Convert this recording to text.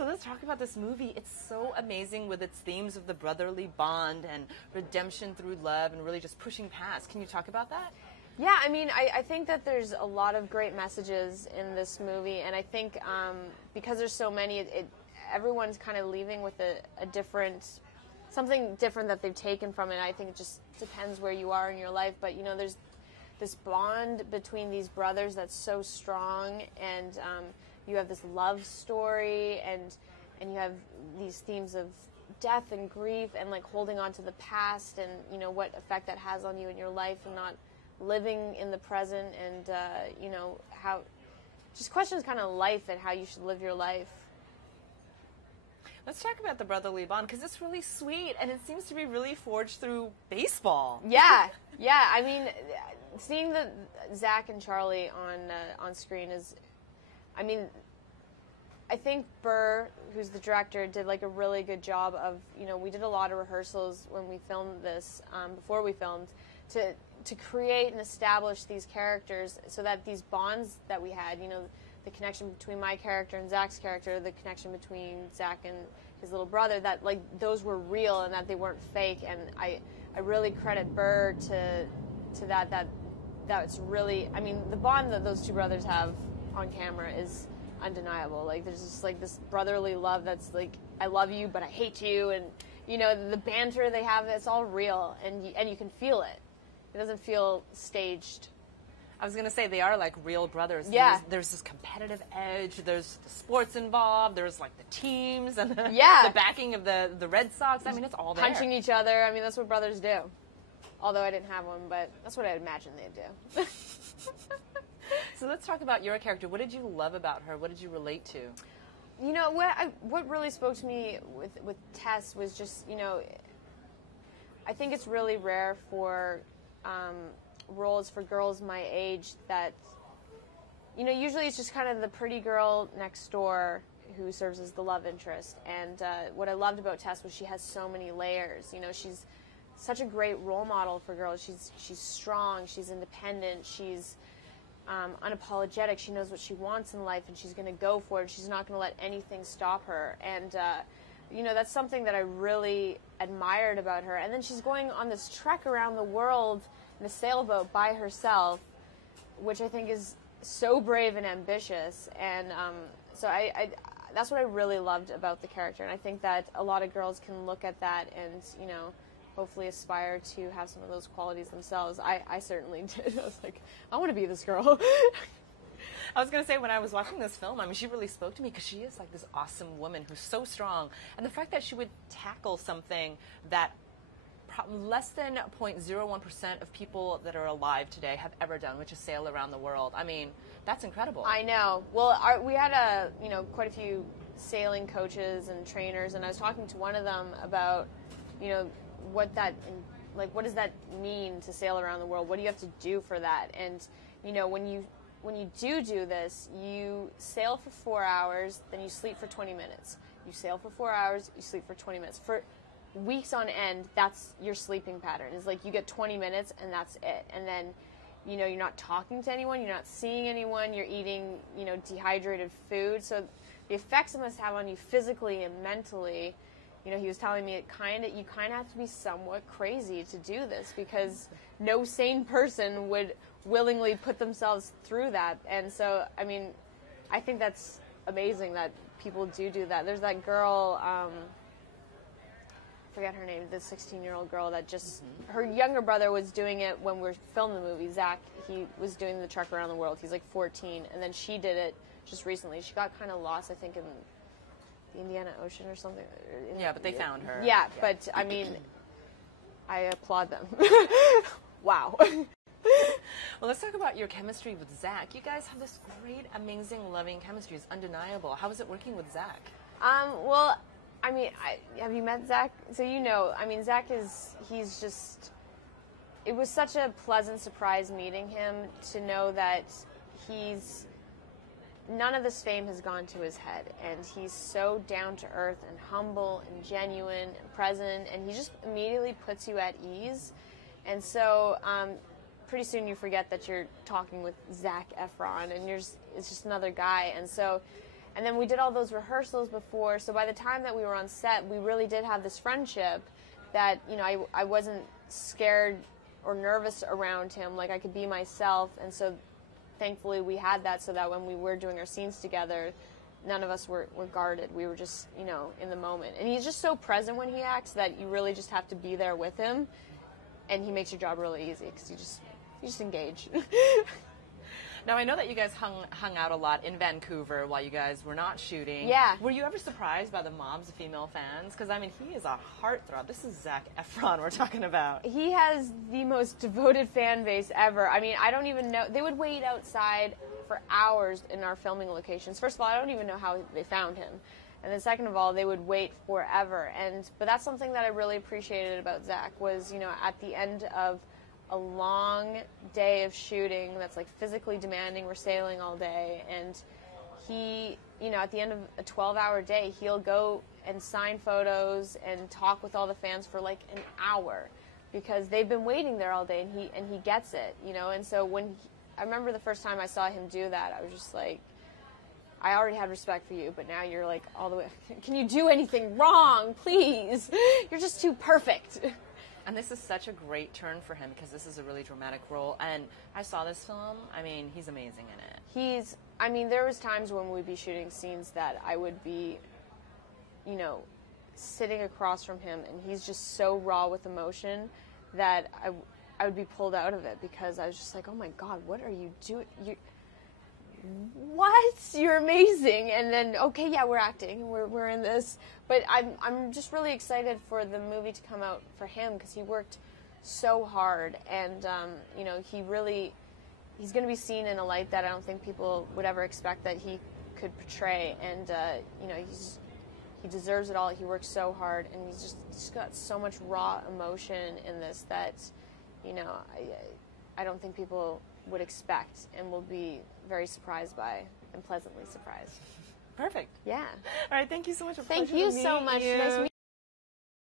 So let's talk about this movie. It's so amazing with its themes of the brotherly bond and redemption through love and really just pushing past. Can you talk about that? Yeah, I mean, I think that there's a lot of great messages in this movie, and I think because there's so many, everyone's kind of leaving with a different, something different that they've taken from it. I think it just depends where you are in your life, but, you know, there's this bond between these brothers that's so strong, and you have this love story, and you have these themes of death and grief and, like, holding on to the past and, you know, what effect that has on you in your life and not living in the present and, you know, how, just questions kind of life and how you should live your life. Let's talk about the brotherly bond, because it's really sweet, and it seems to be really forged through baseball. Yeah, yeah. I mean, seeing the Zac and Charlie on screen is, I mean, I think Burr, who's the director, did like a really good job of, you know, we did a lot of rehearsals when we filmed this, before we filmed, to create and establish these characters so that these bonds that we had, you know, the connection between my character and Zac's character, the connection between Zac and his little brother, that, like, those were real and that they weren't fake. And I really credit Burr to that it's really, I mean, the bond that those two brothers have on camera is undeniable. Like, there's just, like, this brotherly love that's, like, I love you, but I hate you. And, you know, the banter they have, it's all real. And you can feel it. It doesn't feel staged. I was going to say, they are like real brothers. Yeah. There's this competitive edge. There's the sports involved. There's like the teams and the backing of the Red Sox. I mean, it's all there. Punching each other. I mean, that's what brothers do. Although I didn't have one, but that's what I imagine they'd do. So let's talk about your character. What did you love about her? What did you relate to? You know, what really spoke to me with Tess was just, you know, I think it's really rare for roles for girls my age that, you know, usually it's just kind of the pretty girl next door who serves as the love interest. And what I loved about Tess was she has so many layers. You know, she's such a great role model for girls. She's strong, she's independent, she's unapologetic. She knows what she wants in life, and she's going to go for it. She's not going to let anything stop her. And you know, that's something that I really admired about her. And then she's going on this trek around the world in a sailboat by herself, which I think is so brave and ambitious. And so I that's what I really loved about the character. And I think that a lot of girls can look at that and, you know, hopefully aspire to have some of those qualities themselves. I certainly did. I was like, I want to be this girl. I was going to say, when I was watching this film, I mean, she really spoke to me because she is like this awesome woman who's so strong. And the fact that she would tackle something that less than 0.01% of people that are alive today have ever done, which is sail around the world. I mean, that's incredible. I know. Well, we had quite a few sailing coaches and trainers, and I was talking to one of them about, you know, what does that mean to sail around the world? What do you have to do for that? And, you know, when you do this, you sail for 4 hours, then you sleep for 20 minutes. You sail for 4 hours, you sleep for 20 minutes. For weeks on end, that's your sleeping pattern. It's like you get 20 minutes and that's it. And then, you know, you're not talking to anyone, you're not seeing anyone, you're eating, you know, dehydrated food. So the effects it must have on you physically and mentally, you know, he was telling me you kind of have to be somewhat crazy to do this, because no sane person would willingly put themselves through that. And so, I mean, I think that's amazing that people do that. There's that girl, I forget her name, the 16-year-old girl that just, her younger brother was doing it when we were filming the movie. Zac, he was doing the trek around the world. He's like 14, and then she did it just recently. She got kind of lost, I think, in the Indiana Ocean or something. Yeah, but they found her. Yeah, but I mean, I applaud them. Wow. Well, let's talk about your chemistry with Zac. You guys have this great, amazing, loving chemistry. It's undeniable. How is it working with Zac? Well, I mean, have you met Zac? So you know, I mean, Zac he's just, it was such a pleasant surprise meeting him, to know that none of this fame has gone to his head, and he's so down to earth and humble and genuine and present, and he just immediately puts you at ease. And so pretty soon you forget that you're talking with Zac Efron, and it's just another guy. And so And then we did all those rehearsals before, so by the time that we were on set, we really did have this friendship that, you know, I wasn't scared or nervous around him. Like, I could be myself, and so thankfully we had that, so that when we were doing our scenes together, none of us were guarded. We were just, you know, in the moment. And he's just so present when he acts that you really just have to be there with him, and he makes your job really easy because you just engage. Now, I know that you guys hung out a lot in Vancouver while you guys were not shooting. Yeah. Were you ever surprised by the mobs of female fans? Because, I mean, he is a heartthrob. This is Zac Efron we're talking about. He has the most devoted fan base ever. I mean, I don't even know. They would wait outside for hours in our filming locations. First of all, I don't even know how they found him. And then second of all, they would wait forever. But that's something that I really appreciated about Zac was, you know, at the end of a long day of shooting that's like physically demanding, we're sailing all day, and he, you know, at the end of a 12-hour day, he'll go and sign photos and talk with all the fans for like an hour because they've been waiting there all day, and he gets it, you know. And so I remember the first time I saw him do that, I was just like, I already had respect for you, but now you're like all the way, can you do anything wrong, please? You're just too perfect. And this is such a great turn for him because this is a really dramatic role. And I saw this film. I mean, he's amazing in it. I mean, there was times when we'd be shooting scenes that I would be, you know, sitting across from him, and he's just so raw with emotion that I would be pulled out of it because I was just like, oh my God, what are you doing? What? You're amazing. And then, okay, yeah, we're acting. We're in this. But I'm just really excited for the movie to come out for him because he worked so hard. And, you know, he's going to be seen in a light that I don't think people would ever expect that he could portray. And, you know, he deserves it all. He works so hard. And he's just got so much raw emotion in this that, you know, I don't think people would expect and will be very surprised by and pleasantly surprised. Perfect. Yeah. All right. Thank you so much. Thank you so much. Nice to meet you.